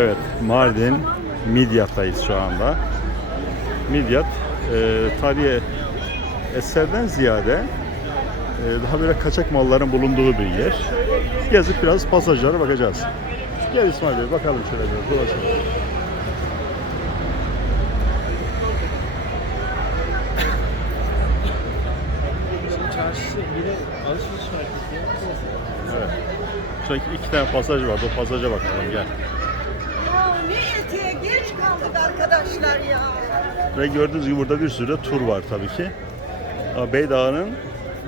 Evet, Mardin Midyat'tayız şu anda. Midyat, e, tarihi eserden ziyade e, daha böyle kaçak malların bulunduğu bir yer. Gezip biraz pasajlara bakacağız. Gel İsmail Bey, bakalım şöyle bir dolaşalım. Evet. Şuradaki iki tane pasaj var, o pasaja bakalım gel. Etiğe geç kaldık arkadaşlar ya. Ve gördüğünüz gibi burada bir sürü tur var tabii ki. Beydağ'ın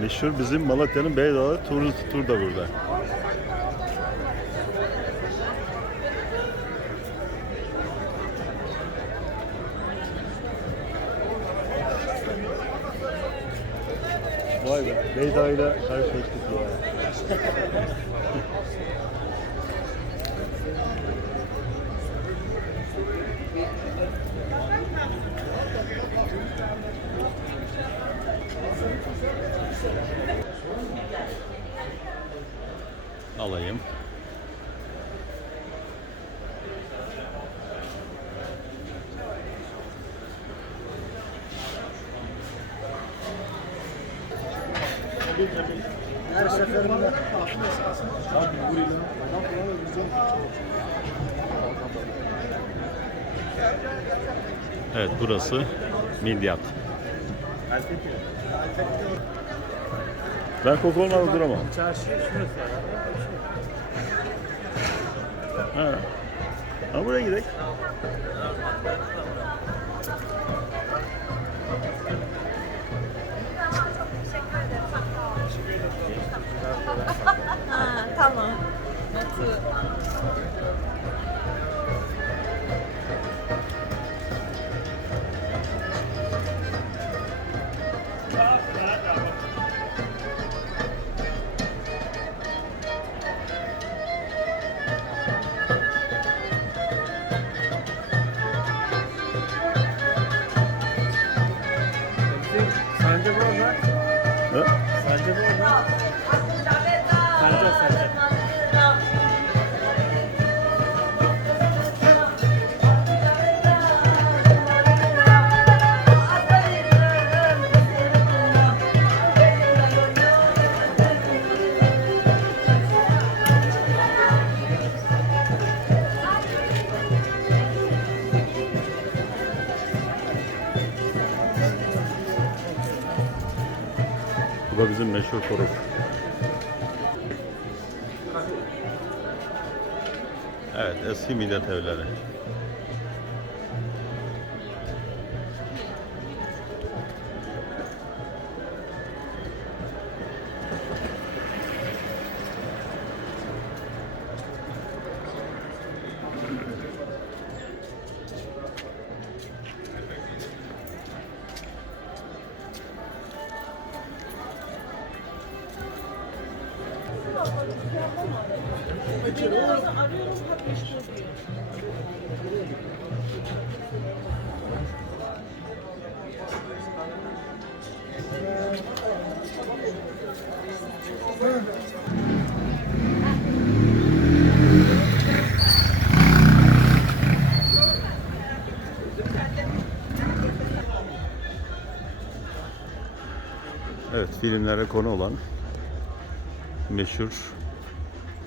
meşhur bizim Malatya'nın Beydağ turu tur da burada. Vay be, Beydağ ile karşılaştık ya. Her seferinde Evet burası Midyat. Ben koku olmadan duramam. Ha. Ha buraya gidelim. Da bizim meşhur koruk. Evet eski Midyat evleri. Evet filmlere konu olan meşhur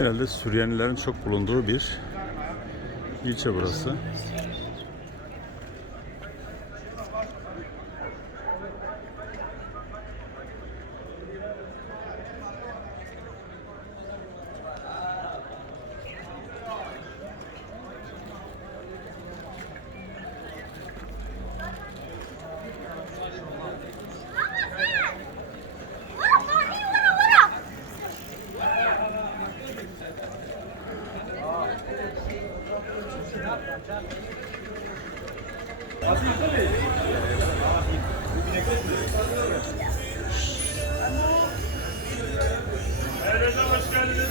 Genelde Süryanilerin çok bulunduğu bir ilçe burası. Evrede hoş geldiniz.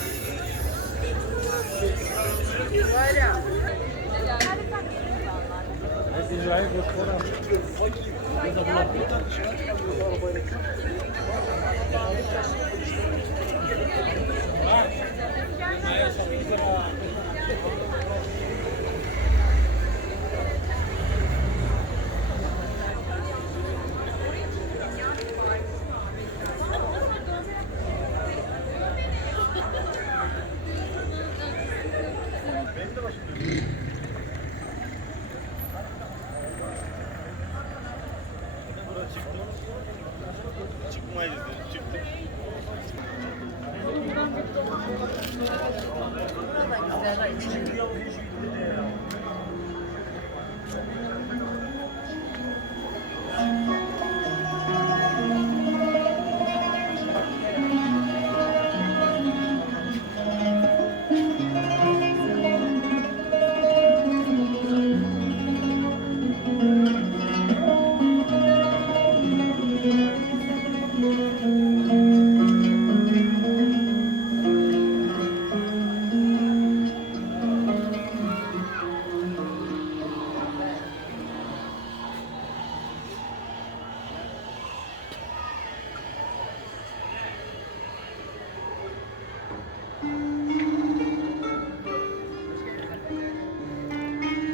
Ecai boş kolan. Bak.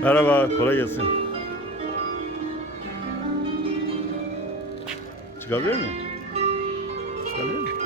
Merhaba, kolay gelsin. Çıkabilir miyim? Çıkabilir miyim?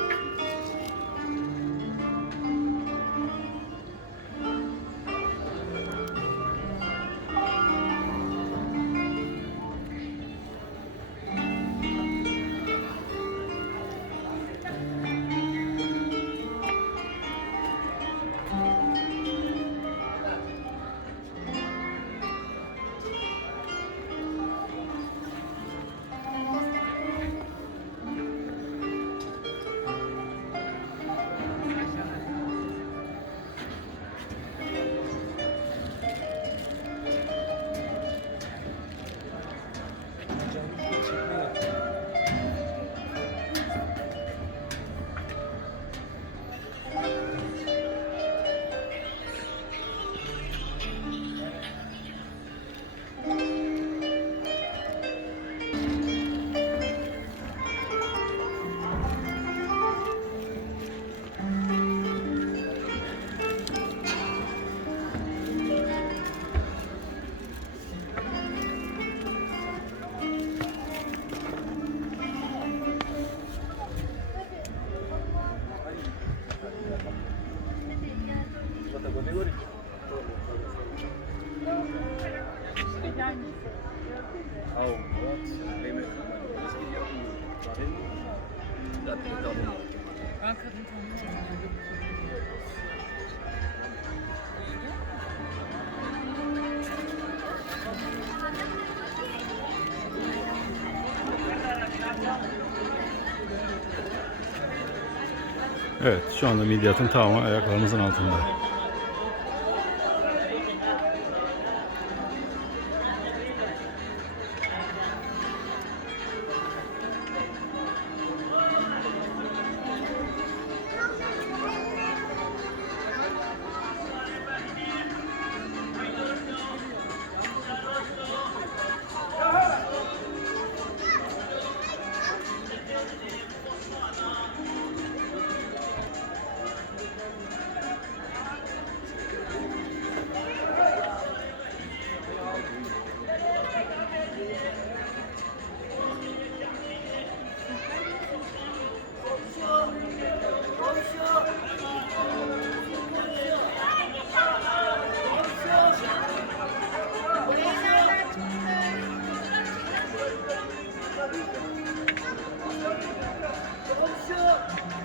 Evet, şu anda midyatın tamamı ayaklarımızın altında.